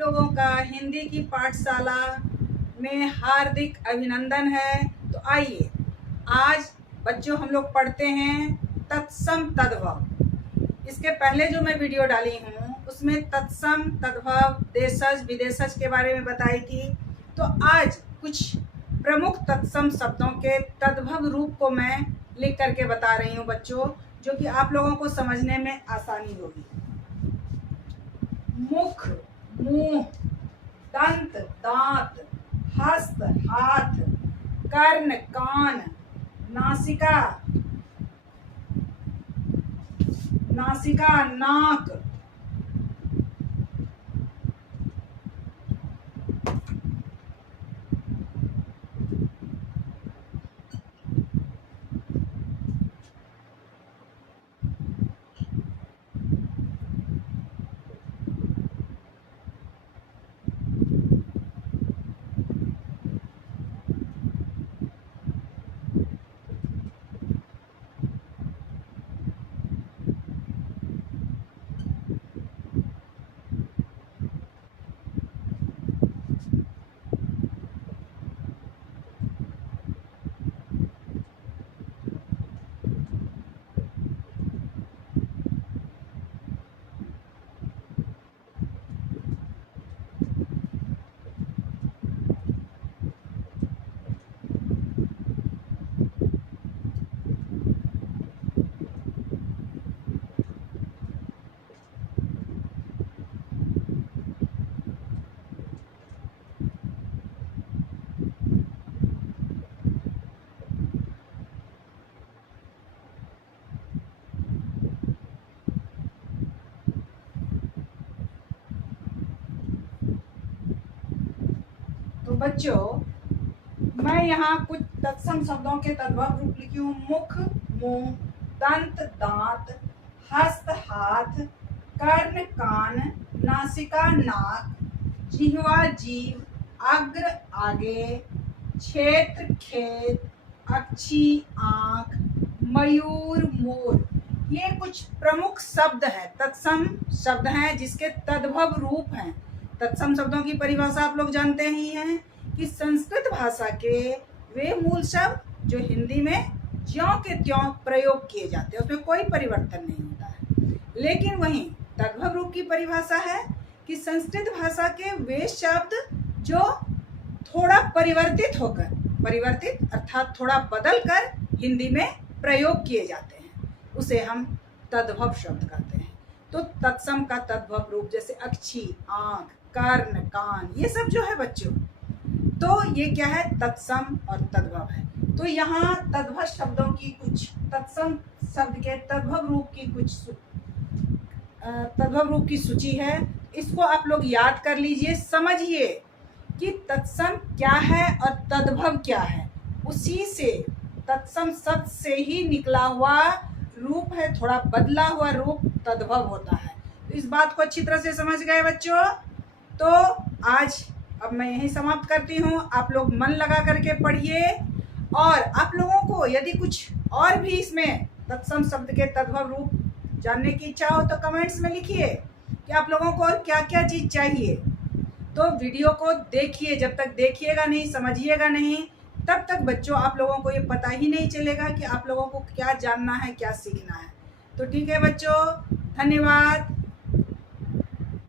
लोगों का हिंदी की पाठशाला में हार्दिक अभिनंदन है। तो आइए आज बच्चों हम लोग पढ़ते हैं तत्सम तद्भव। इसके पहले जो मैं वीडियो डाली हूँ उसमें तत्सम तद्भव देशज विदेशज के बारे में बताई थी। तो आज कुछ प्रमुख तत्सम शब्दों के तद्भव रूप को मैं लिख करके बता रही हूँ बच्चों, जो कि आप लोगों को समझने में आसानी होगी। मुख मुंह, दंत दांत, हस्त हाथ, कर्ण कान, नासिका नाक, तो बच्चों मैं यहाँ कुछ तत्सम शब्दों के तद्भव रूप लिखी हूँ। मुख मुंह, दंत दांत, हस्त हाथ, कर्ण कान, नासिका नाक, जिह्वा जीभ, अग्र आगे, क्षेत्र खेत, अक्षी आंख, मयूर मोर। ये कुछ प्रमुख शब्द हैं, तत्सम शब्द हैं जिसके तद्भव रूप हैं। तत्सम शब्दों की परिभाषा आप लोग जानते ही हैं कि संस्कृत भाषा के वे मूल शब्द जो हिंदी में ज्यों के त्यों प्रयोग किए जाते हैं, उसमें कोई परिवर्तन नहीं होता है। लेकिन वहीं तद्भव रूप की परिभाषा है कि संस्कृत भाषा के वे शब्द जो थोड़ा परिवर्तित अर्थात थोड़ा बदल कर हिंदी में प्रयोग किए जाते हैं, उसे हम तद्भव शब्द कहते हैं। तो तत्सम का तद्भव रूप जैसे अक्षी आंख, कर्ण कान, ये सब जो है बच्चों, तो ये क्या है, तत्सम और तद्भव है। तो यहाँ तद्भव शब्दों की कुछ तत्सम शब्द के तद्भव रूप की सूची है। इसको आप लोग याद कर लीजिए, समझिए कि तत्सम क्या है और तद्भव क्या है। उसी से तत्सम शब्द से ही निकला हुआ रूप है, थोड़ा बदला हुआ रूप तद्भव होता है। तो इस बात को अच्छी तरह से समझ गए बच्चों। तो आज अब मैं यही समाप्त करती हूँ। आप लोग मन लगा करके पढ़िए, और आप लोगों को यदि कुछ और भी इसमें तत्सम शब्द के तद्भव रूप जानने की इच्छा हो तो कमेंट्स में लिखिए कि आप लोगों को और क्या क्या चीज़ चाहिए। तो वीडियो को देखिए, जब तक देखिएगा नहीं, समझिएगा नहीं, तब तक बच्चों आप लोगों को ये पता ही नहीं चलेगा कि आप लोगों को क्या जानना है, क्या सीखना है। तो ठीक है बच्चों, धन्यवाद।